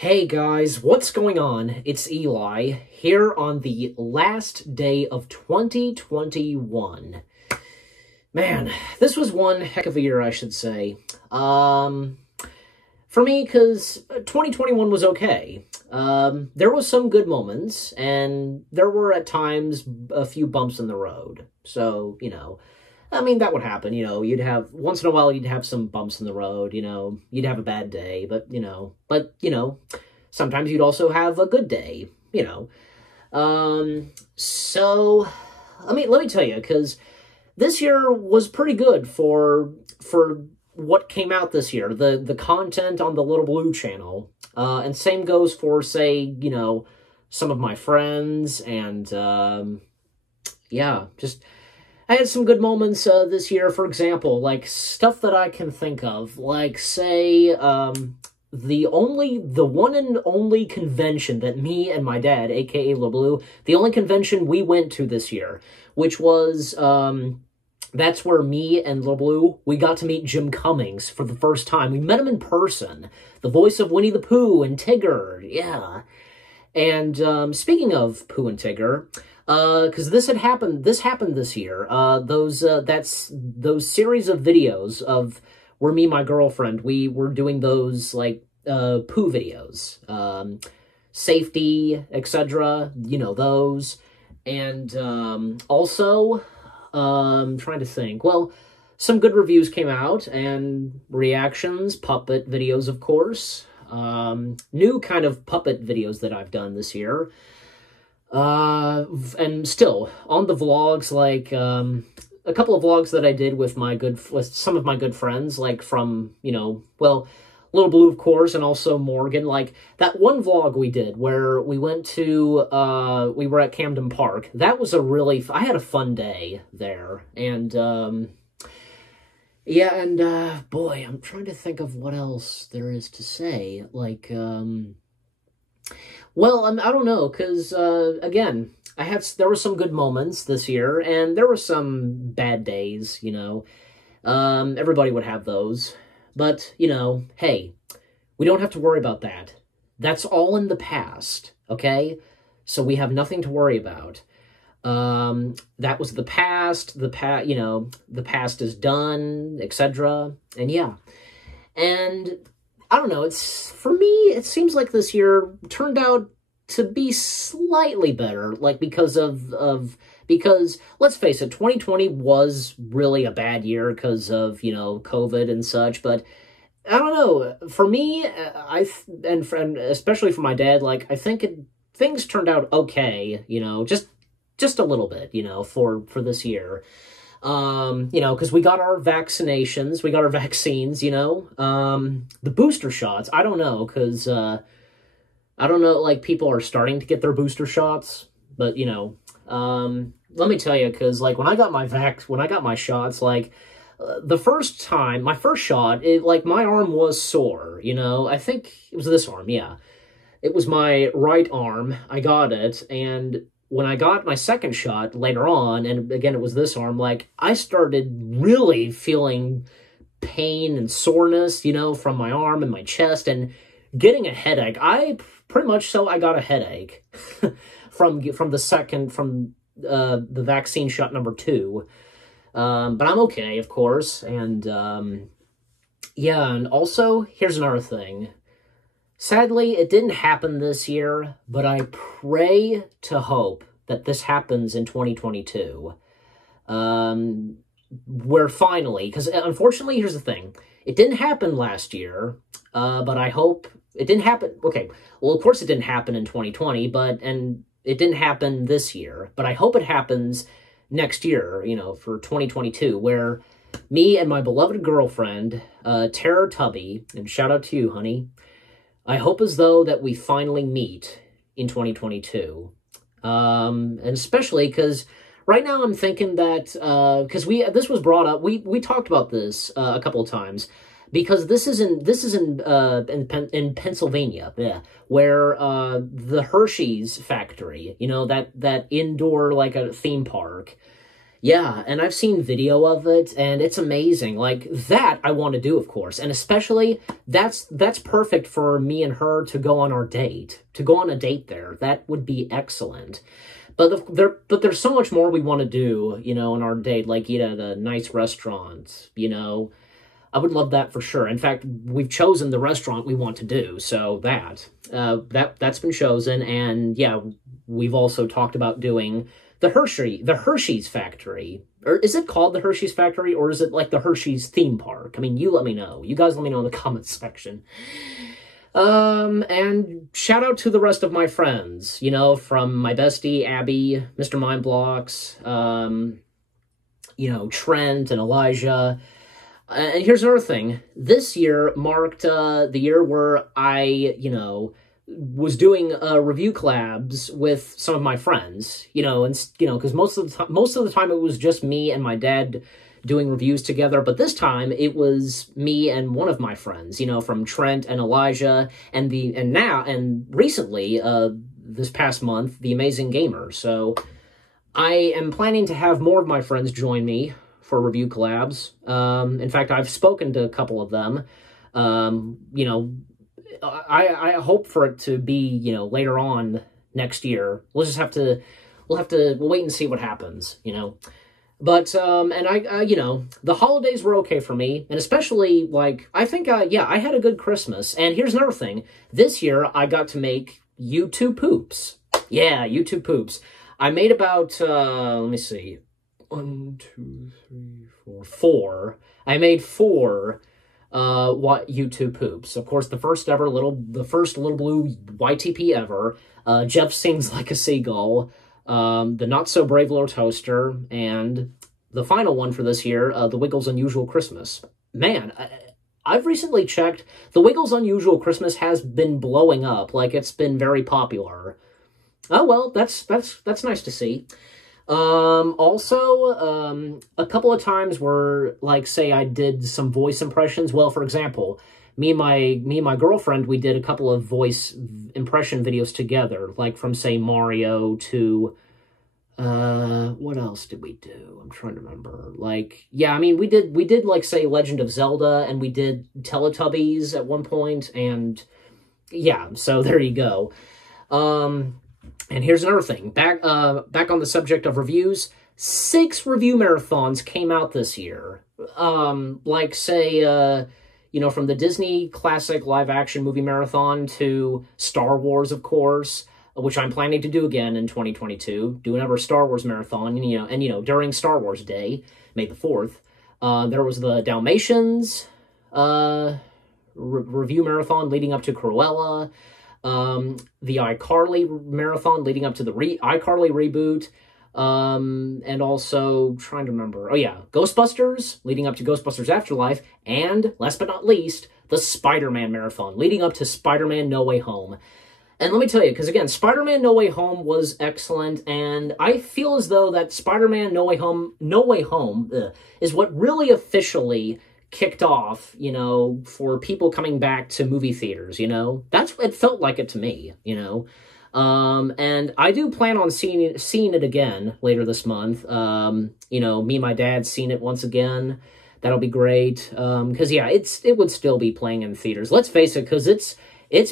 Hey guys, what's going on? It's Eli, here on the last day of 2021. Man, this was one heck of a year, I should say. For me, because 2021 was okay. There was some good moments, and there were at times a few bumps in the road. So, I mean, that would happen, once in a while you'd have some bumps in the road, you'd have a bad day, but, sometimes you'd also have a good day, So, let me tell you, because this year was pretty good for what came out this year, the content on the Little Blue channel, and same goes for, say, some of my friends, and, yeah, just... I had some good moments this year, for example, like, stuff that I can think of, like, say, the one and only convention that me and my dad, aka LeBlue, the only convention we went to this year, which was, that's where me and LeBlue, we got to meet Jim Cummings for the first time. We met him in person, the voice of Winnie the Pooh and Tigger, yeah. And, speaking of Pooh and Tigger, because this happened this year. Those series of videos of where me and my girlfriend, we were doing those, like, Pooh videos. Safety, etc., those. And, also, trying to think, well, some good reviews came out, and reactions, puppet videos, of course. New kind of puppet videos that I've done this year. And still, on the vlogs, like, a couple of vlogs that I did with some of my good friends, like, from, well, Little Blue, of course, and also Morgan, like, that one vlog we did where we went to, we were at Camden Park. That was I had a fun day there, and, yeah, and, boy, I'm trying to think of what else there is to say, like, well, I don't know, because, again, there were some good moments this year, and there were some bad days, everybody would have those, but, hey, we don't have to worry about that. That's all in the past, okay? So we have nothing to worry about. That was the past, the past is done, etc., and yeah, and... I don't know, for me, it seems like this year turned out to be slightly better, like, because, let's face it, 2020 was really a bad year because of, COVID and such, but, I don't know, for me, and especially for my dad, like, I think things turned out okay, just a little bit, for this year. Because we got our vaccinations, we got our vaccines, the booster shots, I don't know, because, I don't know, like, people are starting to get their booster shots, but, let me tell you, because, like, when I got my shots, like, my first shot, like, my arm was sore, I think it was this arm, yeah, it was my right arm, I got it, and when I got my second shot later on, and again, it was this arm, like, I started really feeling pain and soreness, from my arm and my chest, and getting a headache. I got a headache from the vaccine shot number 2. But I'm okay, of course, and, yeah, and also, here's another thing. Sadly, it didn't happen this year, but I pray to hope that this happens in 2022. Where finally, because unfortunately, here's the thing. It didn't happen last year, but I hope it didn't happen. Okay, well, of course it didn't happen in 2020, and it didn't happen this year, but I hope it happens next year, for 2022, where me and my beloved girlfriend, Tara Tubby, and shout out to you, honey, I hope as though that we finally meet in 2022. And especially because right now I'm thinking that, because this was brought up, we talked about this a couple of times, because this is in Pennsylvania, yeah, where the Hershey's factory, that indoor, like, a theme park, Yeah, and I've seen video of it, and it's amazing. Like, that I want to do, of course. And especially, that's perfect for me and her to go on our date. To go on a date there. That would be excellent. But there's so much more we want to do, you know, on our date. Like, eat at a nice restaurant, you know. I would love that for sure. In fact, we've chosen the restaurant we want to do, so that's been chosen. And, yeah, we've also talked about doing the Hershey's Factory. Or is it called the Hershey's Factory, or is it like the Hershey's theme park? I mean, you let me know. You guys let me know in the comments section. And shout out to the rest of my friends, you know, from my bestie, Abby, Mr. Mindblocks, you know, Trent and Elijah. And here's another thing. This year marked the year where I, you know, was doing review collabs with some of my friends, you know, and you know, because most of the time it was just me and my dad doing reviews together, but this time it was me and one of my friends, you know, from Trent and Elijah, and recently, this past month, The Amazing Gamer. So I am planning to have more of my friends join me for review collabs. In fact, I've spoken to a couple of them. You know, I hope for it to be, you know, later on next year. We'll wait and see what happens, you know. But, and I you know, the holidays were okay for me, and especially, like, I think, yeah, I had a good Christmas. And here's another thing. This year, I got to make YouTube poops. Yeah, YouTube poops. I made about, let me see, 1, 2, 3, 4, 4. I made 4 YouTube poops. Of course, the first little blue YTP ever. Jeff Sings Like a Seagull. The Not So Brave Little Toaster, and the final one for this year, The Wiggles Unusual Christmas. Man, I've recently checked. The Wiggles Unusual Christmas has been blowing up. Like, it's been very popular. Oh well, that's nice to see. Also, a couple of times where, like, say I did some voice impressions. Well, for example, me and my girlfriend, we did a couple of voice impression videos together, like from, say, Mario to, what else did we do? I'm trying to remember. Like, yeah, I mean, we did, like, say, Legend of Zelda, and we did Teletubbies at one point, and, yeah, so there you go. And here's another thing. Back on the subject of reviews, 6 review marathons came out this year. Like, say, you know, from the Disney classic live-action movie marathon to Star Wars, of course, which I'm planning to do again in 2022. Do another Star Wars marathon, you know, during Star Wars Day, May the 4th. There was the Dalmatians review marathon leading up to Cruella. The iCarly marathon leading up to the iCarly reboot. And also, trying to remember, oh yeah, Ghostbusters, leading up to Ghostbusters Afterlife, and, last but not least, the Spider-Man marathon, leading up to Spider-Man No Way Home. And let me tell you, because again, Spider-Man No Way Home was excellent, and I feel as though that Spider-Man No Way Home is what really officially kicked off, you know, for people coming back to movie theaters, you know? It felt like it to me, you know? And I do plan on seeing it again later this month. You know, me and my dad seen it once again. That'll be great. Because yeah, it would still be playing in theaters. Let's face it, because it's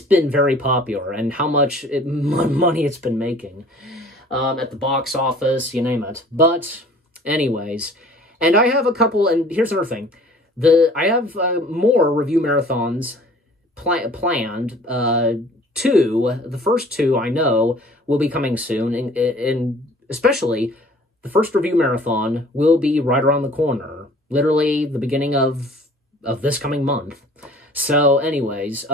been very popular, and how much money it's been making at the box office, you name it. But anyways, and I have a couple. And here's another thing: I have more review marathons planned. The first 2 I know will be coming soon, and especially the first review marathon will be right around the corner, literally the beginning of this coming month. So anyways,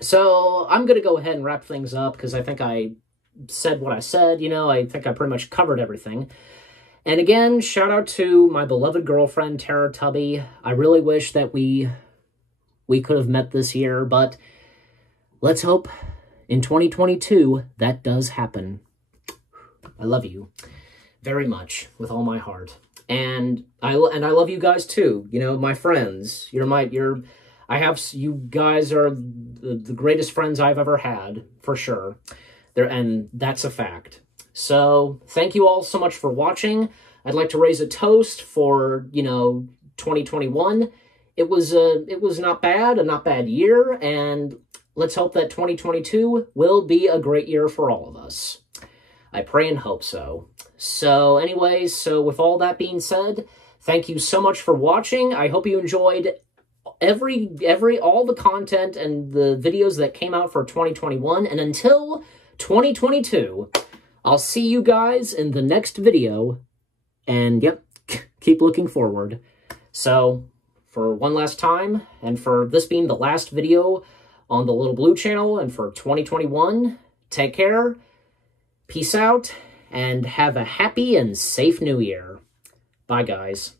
so I'm going to go ahead and wrap things up, because I think I said what I said, you know, I think I pretty much covered everything. And again, shout out to my beloved girlfriend, Tara Tubby. I really wish that we could have met this year, but let's hope in 2022 that does happen. I love you very much with all my heart. And I love you guys too. You know, my friends. You guys are the greatest friends I've ever had, for sure. And that's a fact. So, thank you all so much for watching. I'd like to raise a toast for, 2021. It was not bad, a not bad year, and let's hope that 2022 will be a great year for all of us. I pray and hope so. So anyways, so with all that being said, thank you so much for watching. I hope you enjoyed all the content and the videos that came out for 2021. And until 2022, I'll see you guys in the next video. And yep, keep looking forward. So for one last time, and for this being the last video on the Little Blue channel, and for 2021, take care, peace out, and have a happy and safe new year. Bye, guys.